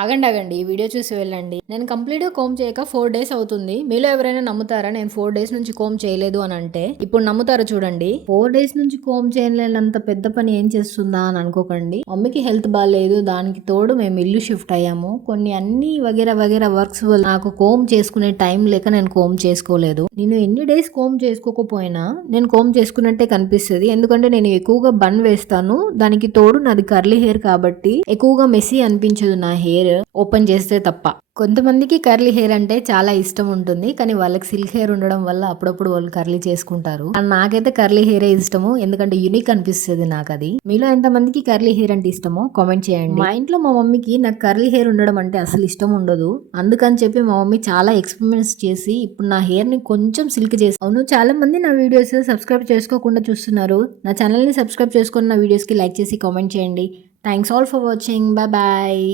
ఆగండి ఆగండి ఈ వీడియో చూసి వెళ్ళండి. నేను కంప్లీట్గా కోమ్ చేయక 4 డేస్ అవుతుంది. మీలో ఎవరైనా నమ్ముతారా నేను 4 డేస్ నుంచి కోమ్ చేయలేదు అని అంటే? ఇప్పుడు నమ్ముతారా చూడండి. 4 డేస్ నుంచి కోమ్ చేయలేనంత పెద్ద పని ఏం చేస్తుందా అని అనుకోకండి. మమ్మీకి హెల్త్ బాగాలేదు, దానికి తోడు మేము ఇల్లు షిఫ్ట్ అయ్యాము. కొన్ని అన్ని వగేరా వగేరా వర్క్స్ వల్ల నాకు కోమ్ చేసుకునే టైం లేక నేను కోమ్ చేసుకోలేదు. నేను ఎన్ని డేస్ కోమ్ చేసుకోకపోయినా నేను కోమ్ చేసుకున్నట్టే కనిపిస్తుంది. ఎందుకంటే నేను ఎక్కువగా బన్ వేస్తాను, దానికి తోడు నాది కర్లీ హెయిర్ కాబట్టి ఎక్కువగా మెస్సీ అనిపించదు నా హెయిర్ ఓపెన్ చేస్తే తప్ప. కొంతమందికి కర్లీ హెయిర్ అంటే చాలా ఇష్టం ఉంటుంది, కానీ వాళ్ళకి సిల్క్ హెయిర్ ఉండడం వల్ల అప్పుడప్పుడు వాళ్ళు కర్లీ చేసుకుంటారు. అండ్ నాకైతే కర్లీ హెయిర్ ఇష్టము, ఎందుకంటే యూనిక్ అనిపిస్తుంది నాకు అది. మీలో ఎంతమందికి కర్లీ హెయిర్ అంటే ఇష్టమో కామెంట్ చేయండి. మా ఇంట్లో మా మమ్మీకి నాకు కర్లీ హెయిర్ ఉండడం అంటే అసలు ఇష్టం ఉండదు. అందుకని చెప్పి మా మమ్మీ చాలా ఎక్స్పెరిమెంట్స్ చేసి ఇప్పుడు నా హెయిర్ ని కొంచెం సిల్క్ చేసి. అవును, చాలా మంది నా వీడియోస్ సబ్స్క్రైబ్ చేసుకోకుండా చూస్తున్నారు. నా ఛానల్ ని సబ్స్క్రైబ్ చేసుకుని నా వీడియోస్ కి లైక్ చేసి కామెంట్ చేయండి. Thanks all for watching. Bye bye.